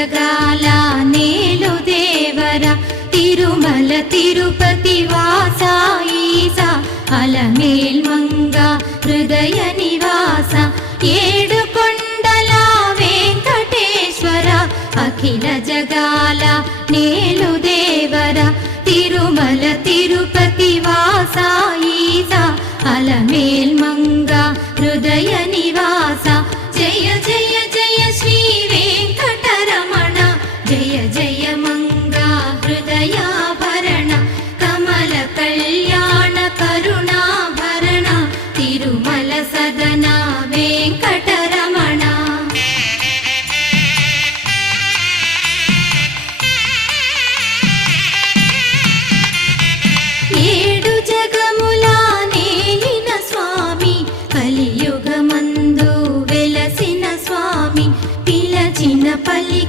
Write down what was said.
జగాల నేలు దేవర తిరుమల తిరుపతి వాస ఈసా అలమేల్ మంగ హృదయ నివాస ఏడు కొండల వెంకటేశ్వర అఖిల జగాల నేలు దేవర తిరుమల తిరుపతి వాస ఈసా అలమేల్ మంగ హృదయ నివాస జయ జయ జయ శ్రీ వెంకటరమణ జయ జయ మంగ హృదయాభరణ కమల కళ్యాణ కరుణాభరణ తిరుమల సదన వెంకటరమణ. ఏడు జగముల నేలిన స్వామి కలియుగమందు వెలసిన స్వామి పిలచిన పల్లి